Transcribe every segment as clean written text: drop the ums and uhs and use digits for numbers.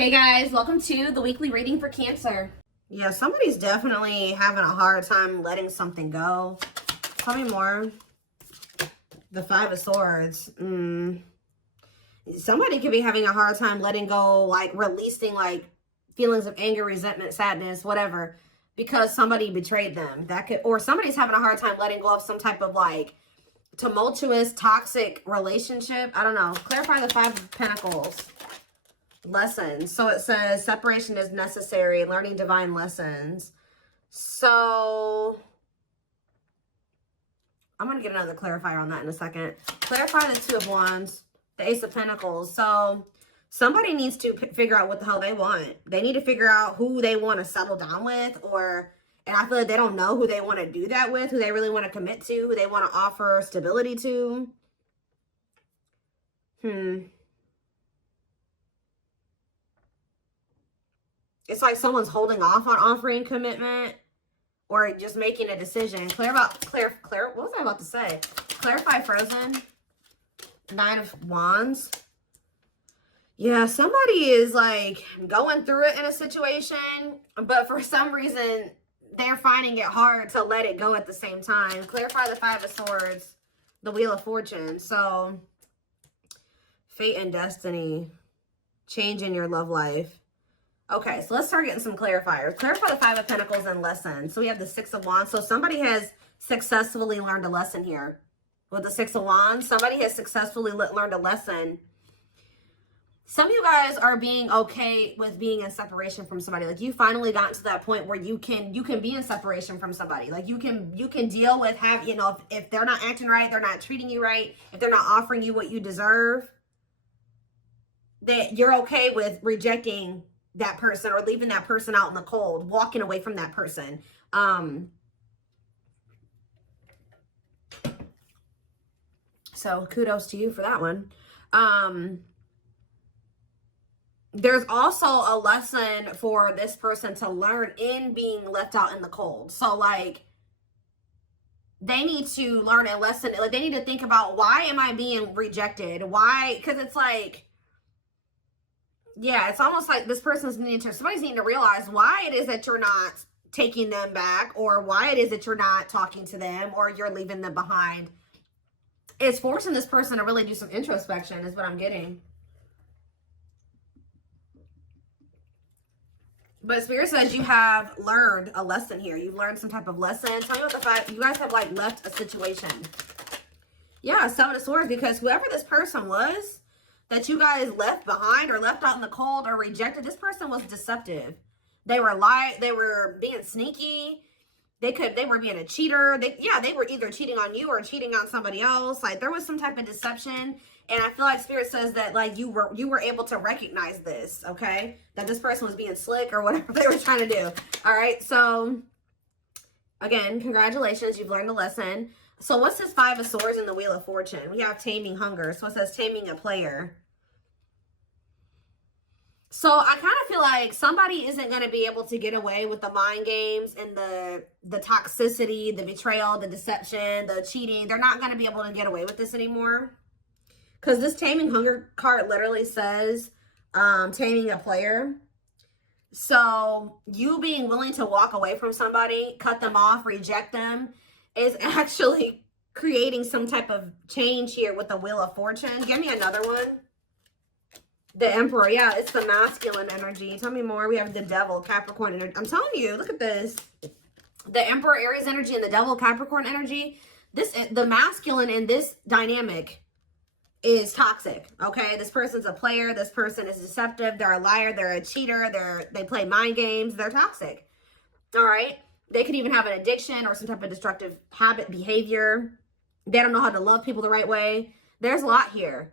Hey guys, welcome to the weekly reading for Cancer. Yeah, somebody's definitely having a hard time letting something go. Tell me more. The Five of Swords. Somebody could be having a hard time letting go, like releasing like feelings of anger, resentment, sadness, whatever, because somebody betrayed them. That could, or somebody's having a hard time letting go of some type of like tumultuous, toxic relationship. I don't know. Clarify the Five of Pentacles. Lessons. So it says separation is necessary, learning divine lessons. So I'm going to get another clarifier on that in a second. Clarify the Two of Wands, the Ace of Pentacles. So somebody needs to figure out what the hell they want. They need to figure out who they want to settle down with, and I feel like they don't know who they want to do that with, who they really want to commit to, who they want to offer stability to. It's like someone's holding off on offering commitment or just making a decision. What was I about to say? Clarify Frozen. Nine of Wands. Yeah, somebody is like going through it in a situation, but for some reason they're finding it hard to let it go at the same time. Clarify the Five of Swords, the Wheel of Fortune. So fate and destiny, change in your love life. Okay, so let's start getting some clarifiers. Clarify the Five of Pentacles and lessons. So we have the Six of Wands. So somebody has successfully learned a lesson here. With the Six of Wands, somebody has successfully learned a lesson. Some of you guys are being okay with being in separation from somebody. Like you finally gotten to that point where you can be in separation from somebody. Like you can deal with if they're not acting right, they're not treating you right, if they're not offering you what you deserve, that you're okay with rejecting that person or leaving that person out in the cold, walking away from that person. So kudos to you for that one. There's also a lesson for this person to learn in being left out in the cold. So like they need to learn a lesson. Like they need to think about, why am I being rejected? Why? Because it's like, yeah, it's almost like this person's somebody's needing to realize why it is that you're not taking them back, or why it is that you're not talking to them, or you're leaving them behind. It's forcing this person to really do some introspection is what I'm getting. But Spirit says you have learned a lesson here. You've learned some type of lesson. Tell me what the fact you guys have like left a situation. Yeah, Seven of Swords, because whoever this person was that you guys left behind or left out in the cold or rejected, this person was deceptive. They were being sneaky. They were being a cheater. They were either cheating on you or cheating on somebody else. Like there was some type of deception. And I feel like Spirit says that like you were able to recognize this, okay? That this person was being slick or whatever they were trying to do. All right. So again, congratulations. You've learned a lesson. So what's this Five of Swords in the Wheel of Fortune? We have taming hunger. So it says taming a player. So I kind of feel like somebody isn't going to be able to get away with the mind games and the toxicity, the betrayal, the deception, the cheating. They're not going to be able to get away with this anymore. Because this taming hunger card literally says taming a player. So you being willing to walk away from somebody, cut them off, reject them, is actually creating some type of change here with the Wheel of Fortune. Give me another one. The Emperor. Yeah, it's the masculine energy. Tell me more. We have the Devil, Capricorn energy. I'm telling you, look at this. The Emperor, Aries energy, and the Devil, Capricorn energy. The masculine in this dynamic is toxic, okay? This person's a player. This person is deceptive. They're a liar. They're a cheater. They play mind games. They're toxic, all right? They could even have an addiction or some type of destructive habit, behavior. They don't know how to love people the right way. There's a lot here.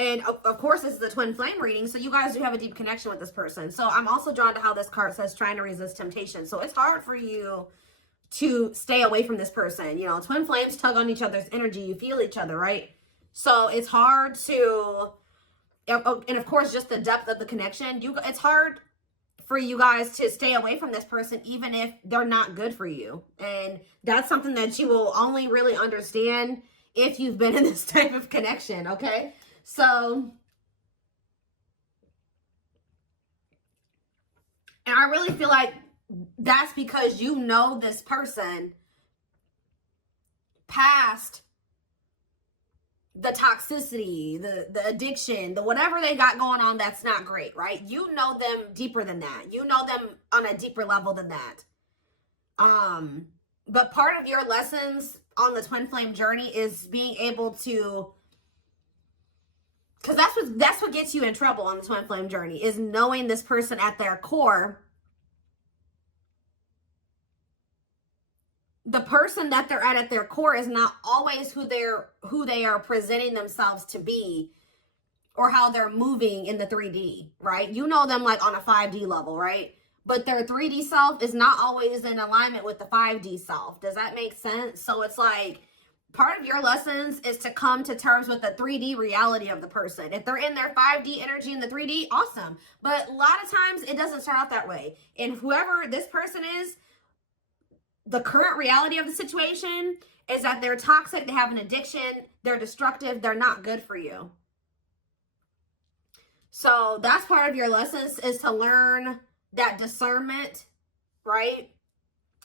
And of course, this is a twin flame reading, so you guys do have a deep connection with this person. So I'm also drawn to how this card says trying to resist temptation. So it's hard for you to stay away from this person. You know, twin flames tug on each other's energy. You feel each other, right? So it's hard to, and of course, just the depth of the connection. It's hard for you guys to stay away from this person, even if they're not good for you. And that's something that you will only really understand if you've been in this type of connection, okay? So I really feel like that's because you know this person past the toxicity, the addiction, the whatever they got going on that's not great, right? You know them deeper than that. You know them on a deeper level than that. But part of your lessons on the twin flame journey is being able to, because that's what gets you in trouble on the twin flame journey, is knowing this person at their core. The person that they're at their core is not always who they are presenting themselves to be, or how they're moving in the 3D, right? You know them like on a 5D level, right? But their 3D self is not always in alignment with the 5D self. Does that make sense? So it's like, part of your lessons is to come to terms with the 3D reality of the person. If they're in their 5D energy in the 3D, awesome. But a lot of times it doesn't start out that way. And whoever this person is, the current reality of the situation is that they're toxic, they have an addiction, they're destructive, they're not good for you. So that's part of your lessons, is to learn that discernment, right?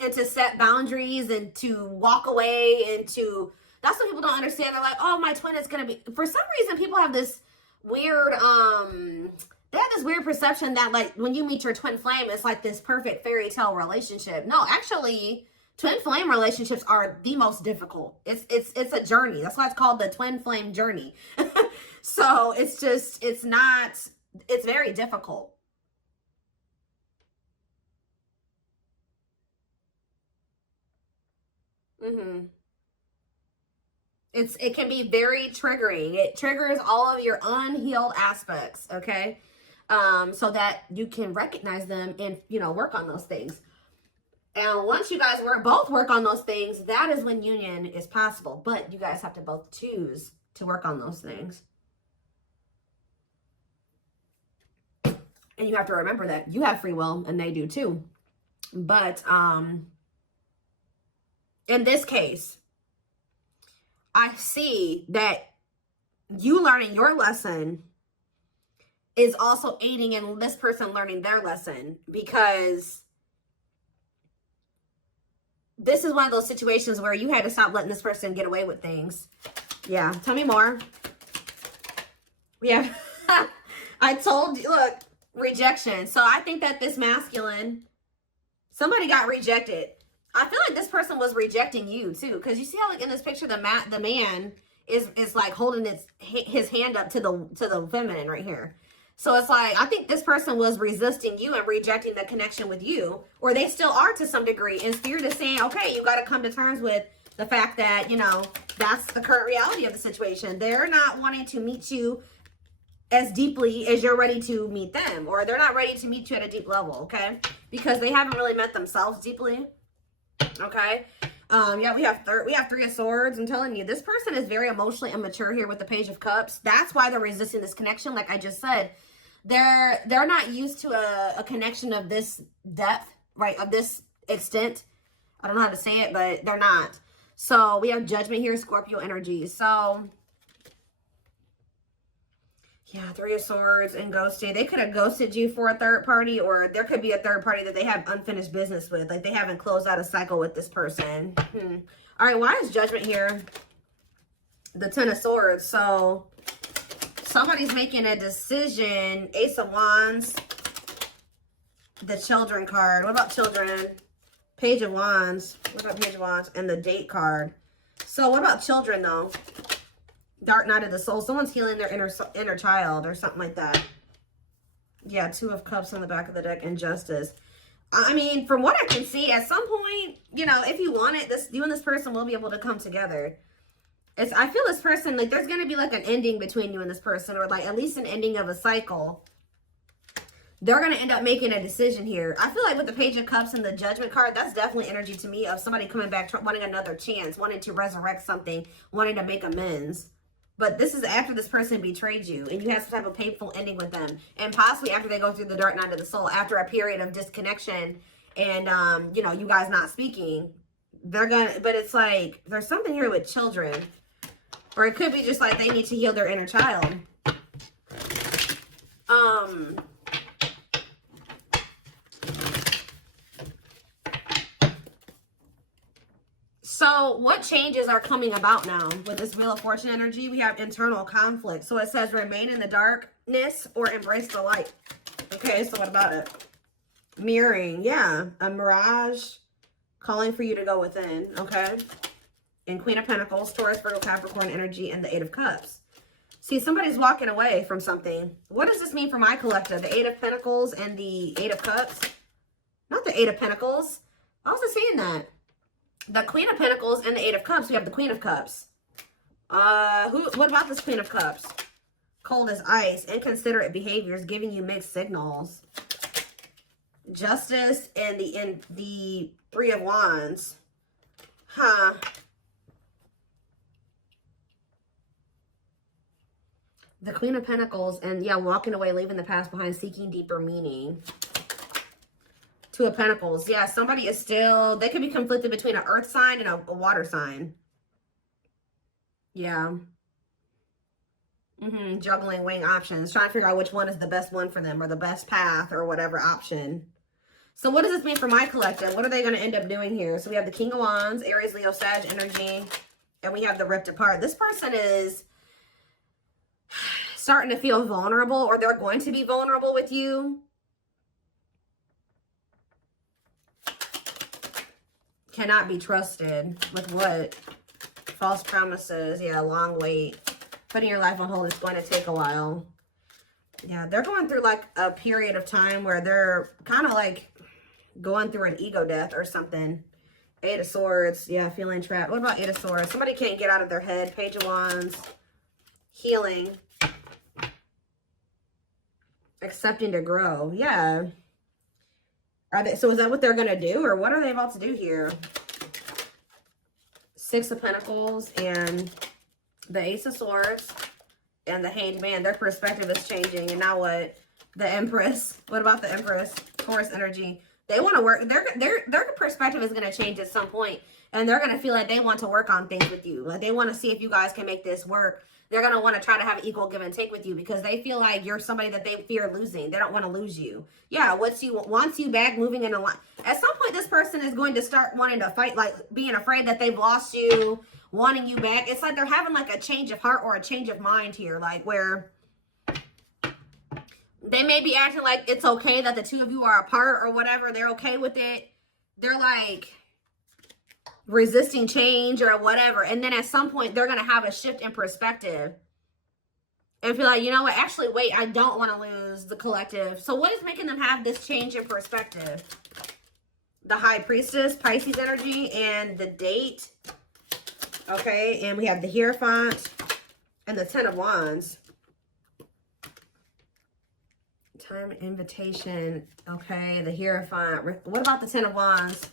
And to set boundaries and to walk away, and to, that's what people don't understand. They're like, oh, my twin is going to be, for some reason, people have this weird, they have this weird perception that like when you meet your twin flame, it's like this perfect fairy tale relationship. No, actually, twin flame relationships are the most difficult. It's a journey. That's why it's called the twin flame journey. So it's very difficult. It can be very triggering. It triggers all of your unhealed aspects, okay? So that you can recognize them and, work on those things. And once you guys both work on those things, that is when union is possible. But you guys have to both choose to work on those things. And you have to remember that you have free will and they do too. But in this case, I see that you learning your lesson is also aiding in this person learning their lesson, because this is one of those situations where you had to stop letting this person get away with things. Yeah, tell me more. Yeah, I told you, look, rejection. So I think that this masculine, somebody got rejected. I feel like this person was rejecting you too, because you see how like in this picture the man is like holding his hand up to the feminine right here. So it's like, I think this person was resisting you and rejecting the connection with you, or they still are to some degree. And Spirit is saying, okay, you got to come to terms with the fact that, that's the current reality of the situation. They're not wanting to meet you as deeply as you're ready to meet them, or they're not ready to meet you at a deep level, okay? Because they haven't really met themselves deeply, okay? Yeah, we have Three of Swords. I'm telling you, this person is very emotionally immature here with the Page of Cups. That's why they're resisting this connection. Like I just said, they're not used to a connection of this depth, right? Of this extent. I don't know how to say it, but they're not. So we have Judgment here, Scorpio energy. So yeah, Three of Swords and ghosting. They could have ghosted you for a third party, or there could be a third party that they have unfinished business with. Like they haven't closed out a cycle with this person. All right, why is Judgment here? The Ten of Swords. So somebody's making a decision. Ace of Wands. The Children card. What about children? Page of Wands. What about Page of Wands? And the Date card. So what about children though? Dark Night of the Soul. Someone's healing their inner child or something like that. Yeah, Two of Cups on the back of the deck and Justice. I mean, from what I can see, at some point, if you want it, you and this person will be able to come together. I feel this person, like, there's going to be, like, an ending between you and this person, or, like, at least an ending of a cycle. They're going to end up making a decision here. I feel like with the Page of Cups and the Judgment card, that's definitely energy to me of somebody coming back, wanting another chance, wanting to resurrect something, wanting to make amends. But this is after this person betrayed you and you had some type of painful ending with them. And possibly after they go through the Dark Night of the Soul, after a period of disconnection and, you guys not speaking. But it's like, there's something here with children. Or it could be just like they need to heal their inner child. So what changes are coming about now with this Wheel of Fortune energy? We have internal conflict. So it says remain in the darkness or embrace the light. Okay, so what about it? Mirroring, yeah. A mirage calling for you to go within, okay? And Queen of Pentacles, Taurus, Virgo, Capricorn energy, and the Eight of Cups. See, somebody's walking away from something. What does this mean for my collective? The Eight of Pentacles and the Eight of Cups? Not the Eight of Pentacles. I was just saying that. The Queen of Pentacles and the Eight of Cups. We have the Queen of Cups. What about this Queen of Cups? Cold as ice. Inconsiderate behaviors giving you mixed signals. Justice and the Three of Wands. Huh. The Queen of Pentacles and, yeah, walking away, leaving the past behind, seeking deeper meaning. Two of Pentacles. Yeah, somebody is still, they could be conflicted between an earth sign and a water sign. Yeah. Juggling, weighing options. Trying to figure out which one is the best one for them or the best path or whatever option. So what does this mean for my collective? What are they going to end up doing here? So we have the King of Wands, Aries, Leo, Sag energy. And we have the Ripped Apart. This person is starting to feel vulnerable, or they're going to be vulnerable with you. Cannot be trusted with what? False promises. Yeah, long wait. Putting your life on hold is going to take a while. Yeah, they're going through like a period of time where they're kind of like going through an ego death or something. Eight of Swords. Yeah, feeling trapped. What about Eight of Swords? Somebody can't get out of their head. Page of Wands. Healing. Accepting to grow. Yeah. Are they, so is that what they're going to do? Or what are they about to do here? Six of Pentacles and the Ace of Swords and the Hanged Man. Their perspective is changing. And now what? The Empress. What about the Empress? Taurus energy. They want to work. Their perspective is going to change at some point. And they're going to feel like they want to work on things with you. Like they want to see if you guys can make this work. They're going to want to try to have equal give and take with you because they feel like you're somebody that they fear losing. They don't want to lose you. Yeah, wants you back, moving in a line. At some point, this person is going to start wanting to fight, like being afraid that they've lost you, wanting you back. It's like they're having like a change of heart or a change of mind here, like where they may be acting like it's okay that the two of you are apart or whatever. They're okay with it. They're like resisting change or whatever, and then at some point they're going to have a shift in perspective and feel like, you know what, actually wait, I don't want to lose the collective. So what is making them have this change in perspective? The High Priestess, Pisces energy, and the Date. Okay, and we have the Hierophant and the Ten of Wands. Time, invitation. Okay, the Hierophant. What about the Ten of Wands?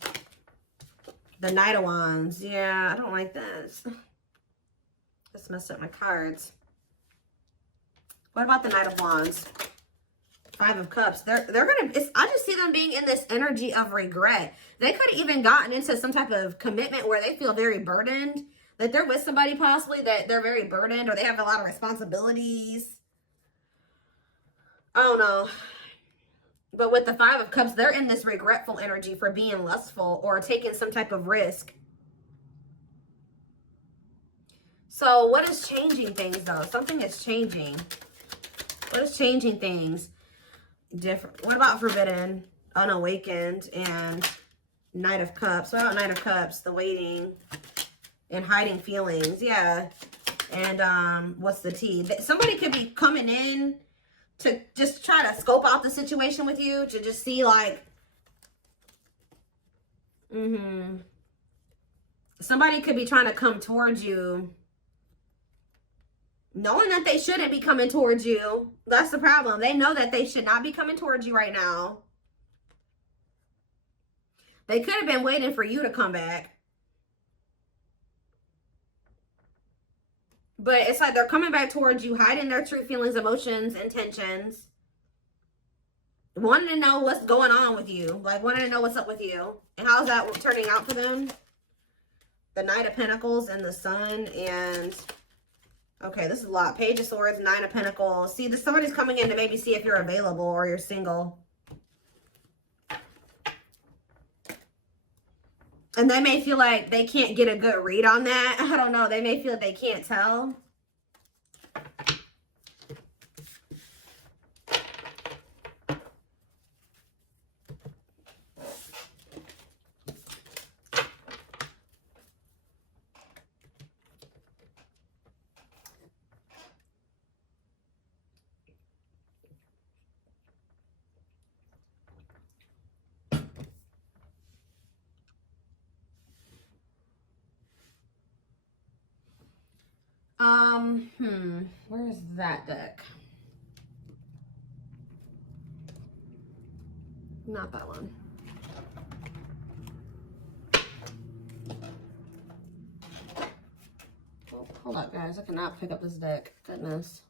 The Knight of Wands. Yeah, I don't like this. Just messed up my cards. What about the Knight of Wands? Five of Cups. They're gonna. I just see them being in this energy of regret. They could have even gotten into some type of commitment where they feel very burdened. That they're with somebody possibly that they're very burdened, or they have a lot of responsibilities. I don't know. But with the Five of Cups, they're in this regretful energy for being lustful or taking some type of risk. So what is changing things, though? Something is changing. What is changing things? Different. What about Forbidden, Unawakened, and Knight of Cups? What about Knight of Cups? The waiting and hiding feelings. Yeah. And what's the T? Somebody could be coming in to just try to scope out the situation with you, to just see like, somebody could be trying to come towards you, knowing that they shouldn't be coming towards you. That's the problem. They know that they should not be coming towards you right now. They could have been waiting for you to come back. But it's like they're coming back towards you, hiding their true feelings, emotions, intentions. Wanting to know what's going on with you. Like, wanting to know what's up with you. And how's that turning out for them? The Knight of Pentacles and the Sun. And, okay, this is a lot. Page of Swords, Nine of Pentacles. See, somebody's coming in to maybe see if you're available or you're single. And they may feel like they can't get a good read on that. I don't know. They may feel like they can't tell. Where's that deck? Not that one. Oh, hold up, guys. I cannot pick up this deck. Goodness.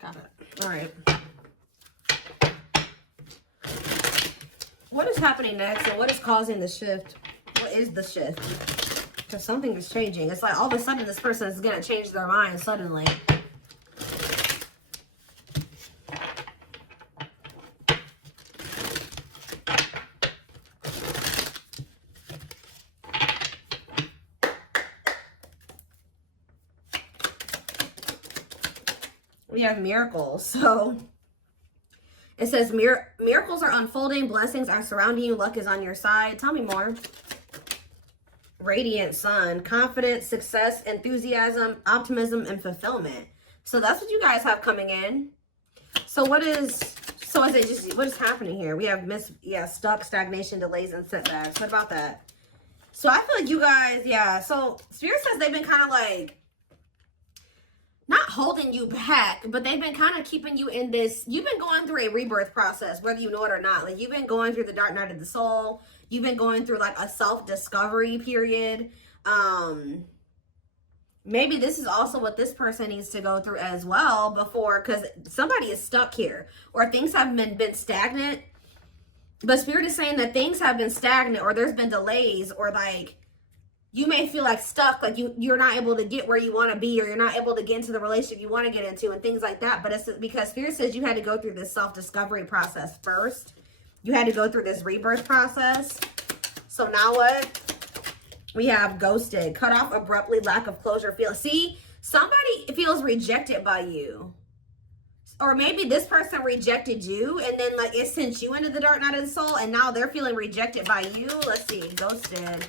Got it. All right. What is happening next and what is causing the shift? What is the shift? Because something is changing. It's like all of a sudden this person is going to change their mind suddenly. We have miracles. So it says miracles are unfolding, blessings are surrounding you, luck is on your side. Tell me more. Radiant sun, confidence, success, enthusiasm, optimism, and fulfillment. So that's what you guys have coming in. So what is it just, what is happening here? We have stuck, stagnation, delays, and setbacks. What about that? So I feel like you guys, so Spirit says they've been kind of like, not holding you back, but they've been kind of keeping you in this. You've been going through a rebirth process, whether you know it or not. Like, you've been going through the dark night of the soul. You've been going through like a self-discovery period. Maybe this is also what this person needs to go through as well before, because somebody is stuck here, or things have been stagnant. But Spirit is saying that things have been stagnant, or there's been delays, or like, you may feel like stuck, like you're not able to get where you want to be, or you're not able to get into the relationship you want to get into and things like that. But it's because Spirit says you had to go through this self-discovery process first. You had to go through this rebirth process. So now what? We have ghosted, cut off abruptly, lack of closure. See, somebody feels rejected by you. Or maybe this person rejected you and then like it sent you into the dark night of the soul and now they're feeling rejected by you. Let's see, ghosted.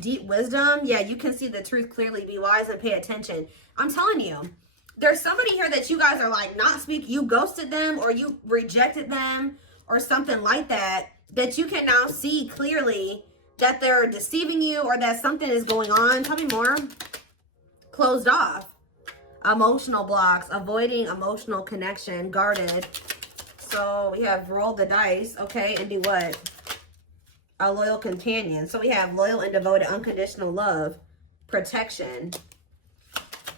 Deep wisdom. Yeah, you can see the truth clearly. Be wise and pay attention. I'm telling you, there's somebody here that you guys are like not speaking. You ghosted them or you rejected them or something like that, that you can now see clearly that they're deceiving you or that something is going on. Tell me more. Closed off. Emotional blocks. Avoiding emotional connection. Guarded. So we have rolled the dice. Okay, and do what? A loyal companion. So we have loyal and devoted, unconditional love, protection.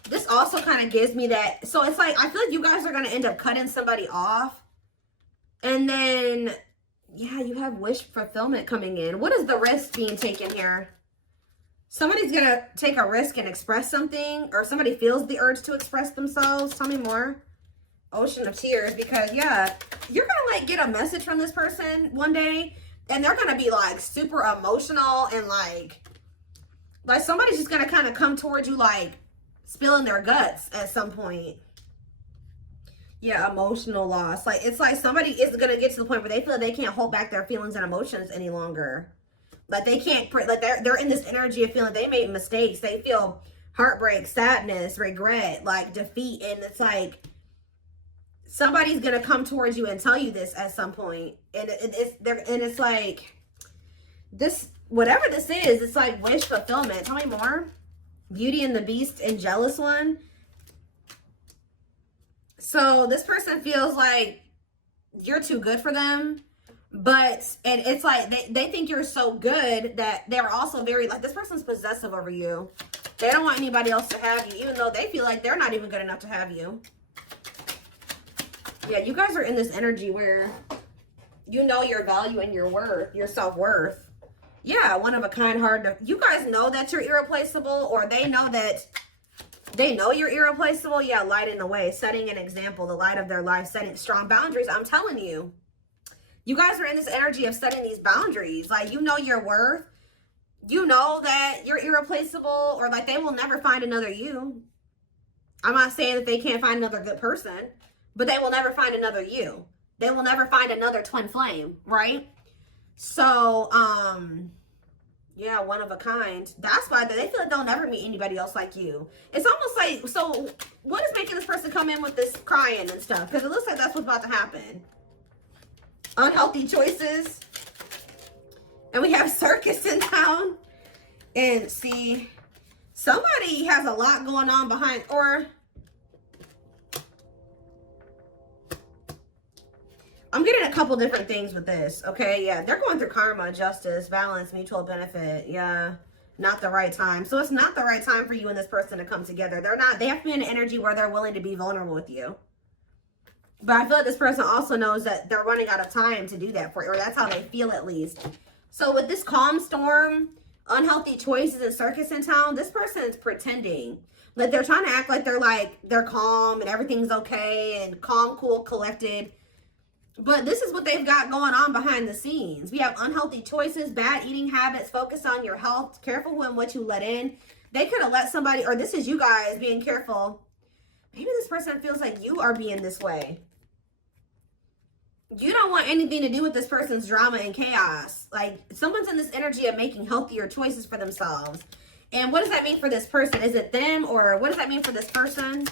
This also kind of gives me that. So it's like, I feel like you guys are going to end up cutting somebody off. And then, yeah, you have wish fulfillment coming in. What is the risk being taken here? Somebody's going to take a risk and express something, or somebody feels the urge to express themselves. Tell me more. Ocean of tears, because yeah, you're going to like get a message from this person one day. And they're going to be like super emotional and like somebody's just going to kind of come towards you like spilling their guts at some point. Yeah, emotional loss. Like, it's like somebody is going to get to the point where they feel like they can't hold back their feelings and emotions any longer. Like they can't, like they're in this energy of feeling they made mistakes. They feel heartbreak, sadness, regret, like defeat. And it's like, somebody's going to come towards you and tell you this at some point. And it's like, this, whatever this is, it's like wish fulfillment. Tell me more. Beauty and the Beast and Jealous One. So this person feels like you're too good for them. But, and it's like, they think you're so good that they're also very, like, this person's possessive over you. They don't want anybody else to have you, even though they feel like they're not even good enough to have you. Yeah, you guys are in this energy where you know your value and your worth, your self-worth. Yeah, one of a kind, hard to... You guys know that you're irreplaceable, or they know that They know you're irreplaceable. Yeah, lighting the way, setting an example, the light of their life, setting strong boundaries. I'm telling you, you guys are in this energy of setting these boundaries. Like, you know your worth. You know that you're irreplaceable, or like they will never find another you. I'm not saying that they can't find another good person, but they will never find another you. They will never find another twin flame, right? So, yeah, one of a kind. That's why they feel like they'll never meet anybody else like you. It's almost like, so what is making this person come in with this crying and stuff? Because it looks like that's what's about to happen. Unhealthy choices. And we have circus in town. And see, somebody has a lot going on behind, or I'm getting a couple different things with this. Okay, yeah, they're going through karma, justice, balance, mutual benefit. Yeah, not the right time. So it's not the right time for you and this person to come together. They have to be in an energy where they're willing to be vulnerable with you. But I feel like this person also knows that they're running out of time to do that for you, or that's how they feel at least. So with this calm storm, unhealthy choices, and circus in town, this person is pretending. Like, they're trying to act like they're calm and everything's okay and calm, cool, collected. But this is what they've got going on behind the scenes. We have unhealthy choices, bad eating habits, focus on your health, careful when what you let in. They could have let somebody, or this is you guys being careful. Maybe this person feels like you are being this way. You don't want anything to do with this person's drama and chaos. Like, someone's in this energy of making healthier choices for themselves. And what does that mean for this person? Is it them, or what does that mean for this person?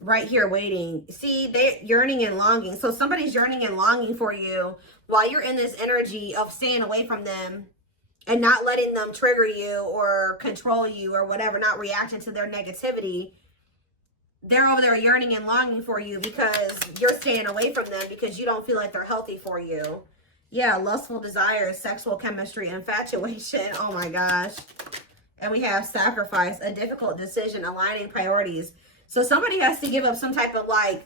Right here waiting. See, they're yearning and longing. So somebody's yearning and longing for you while you're in this energy of staying away from them and not letting them trigger you or control you or whatever, not reacting to their negativity. They're over there yearning and longing for you because you're staying away from them because you don't feel like they're healthy for you. Yeah, lustful desires, sexual chemistry, infatuation. Oh my gosh. And we have sacrifice, a difficult decision, aligning priorities. So somebody has to give up some type of like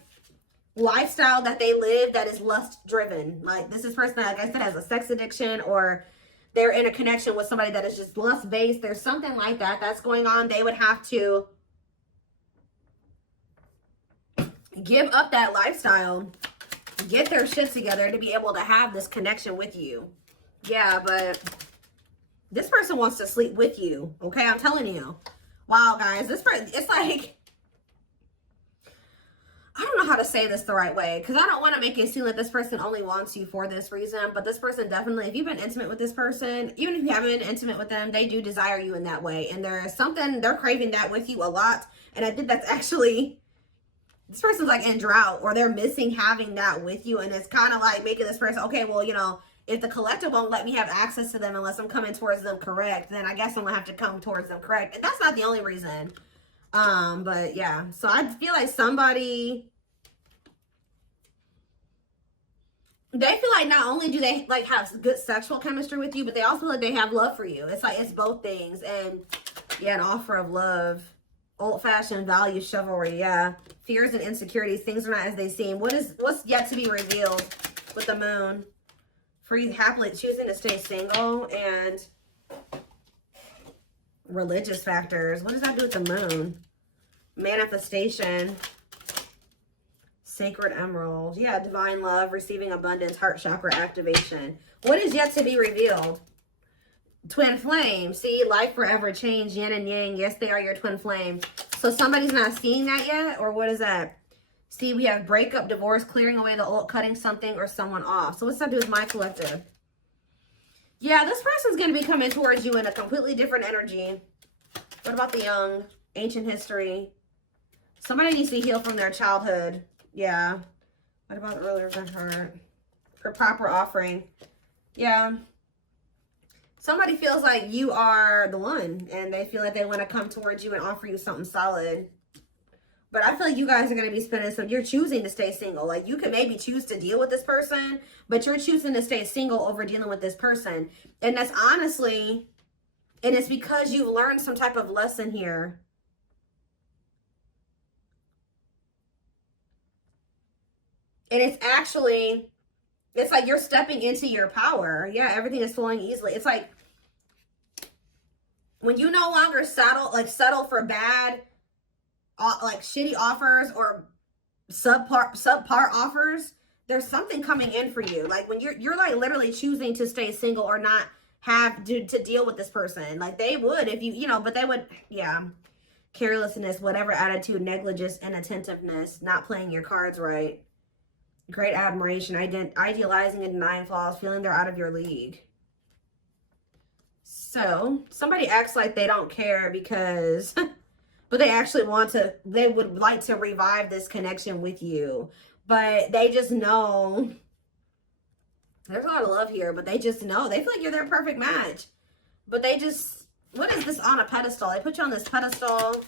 lifestyle that they live that is lust driven. Like, this is person that, like I said, has a sex addiction, or they're in a connection with somebody that is just lust based. There's something like that that's going on. They would have to give up that lifestyle, get their shit together to be able to have this connection with you. Yeah, but this person wants to sleep with you. Okay, I'm telling you. Wow, guys, this person, it's like, I don't know how to say this the right way, because I don't want to make it seem like this person only wants you for this reason, but this person definitely, if you've been intimate with this person, even if you haven't been intimate with them, they do desire you in that way. And there is something, they're craving that with you a lot. And I think that's actually, this person's like in drought, or they're missing having that with you. And it's kind of like making this person, okay, well, you know, if the collective won't let me have access to them unless I'm coming towards them correct, then I guess I'm gonna have to come towards them correct. And that's not the only reason. But yeah, so I feel like somebody, they feel like not only do they like have good sexual chemistry with you, but they also feel like they have love for you. It's like, it's both things. And yeah, an offer of love. Old-fashioned values, chivalry, yeah. Fears and insecurities, things are not as they seem. What's yet to be revealed with the moon? Free, happily choosing to stay single, and religious factors. What does that do with the moon? Manifestation. Sacred emerald. Yeah, divine love, receiving abundance, heart chakra activation. What is yet to be revealed? Twin flame. See, life forever change, yin and yang. Yes, they are your twin flame. So somebody's not seeing that yet, or what is that? See, we have breakup, divorce, clearing away the old, cutting something or someone off. So what's that do with my collective? Yeah, this person's going to be coming towards you in a completely different energy. What about the young? Ancient history. Somebody needs to heal from their childhood. Yeah. What about earlier than hurt? For proper offering. Yeah. Somebody feels like you are the one, and they feel like they want to come towards you and offer you something solid. But I feel like you guys are going to be spending some, you're choosing to stay single. Like, you could maybe choose to deal with this person, but you're choosing to stay single over dealing with this person. And that's honestly, and it's because you've learned some type of lesson here. And it's actually, it's like you're stepping into your power. Yeah, everything is flowing easily. It's like when you no longer settle for bad like shitty offers or subpar offers, there's something coming in for you. Like when you're like literally choosing to stay single or not have to deal with this person. Like they would if you know, but they would, yeah. Carelessness, whatever attitude, negligence, inattentiveness, not playing your cards right. Great admiration, idealizing and denying flaws, feeling they're out of your league. So somebody acts like they don't care because, but they actually they would like to revive this connection with you. But they just know, there's a lot of love here, but they just know, they feel like you're their perfect match. But they just, what is this on a pedestal? They put you on this pedestal.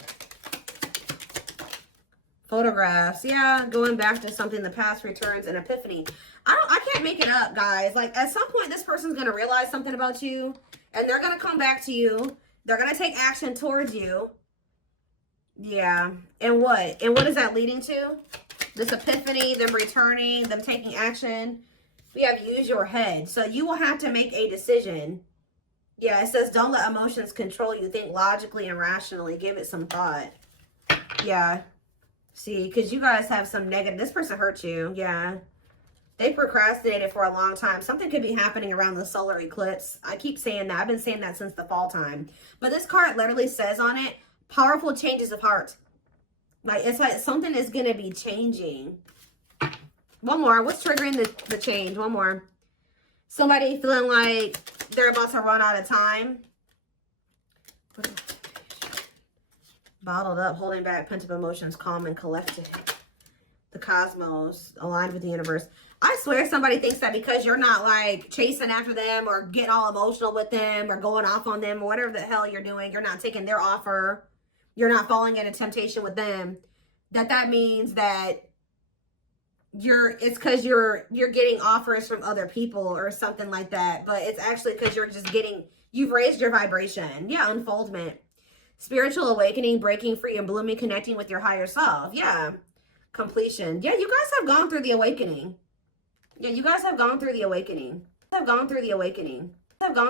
Photographs, yeah, going back to something in the past, returns, and epiphany. I can't make it up, guys. Like, at some point, this person's going to realize something about you, and they're going to come back to you. They're going to take action towards you. Yeah. And what? And what is that leading to? This epiphany, them returning, them taking action. We have use your head. So you will have to make a decision. Yeah, it says don't let emotions control you. Think logically and rationally. Give it some thought. Yeah. See, because you guys have some negative. This person hurt you. Yeah. They procrastinated for a long time. Something could be happening around the solar eclipse. I keep saying that. I've been saying that since the fall time. But this card literally says on it, powerful changes of heart. Like, it's like something is going to be changing. One more. What's triggering the change? One more. Somebody feeling like they're about to run out of time. Bottled up, holding back, pent-up emotions, calm and collected. The cosmos, aligned with the universe. I swear somebody thinks that because you're not like chasing after them or getting all emotional with them or going off on them or whatever the hell you're doing, you're not taking their offer, you're not falling into temptation with them, that means that it's because you're getting offers from other people or something like that. But it's actually because you've raised your vibration. Yeah, unfoldment. Spiritual awakening, breaking free and blooming, connecting with your higher self. Yeah. Completion. Yeah, you guys have gone through the awakening. Yeah, you guys have gone through the awakening. Have gone through the awakening. Have gone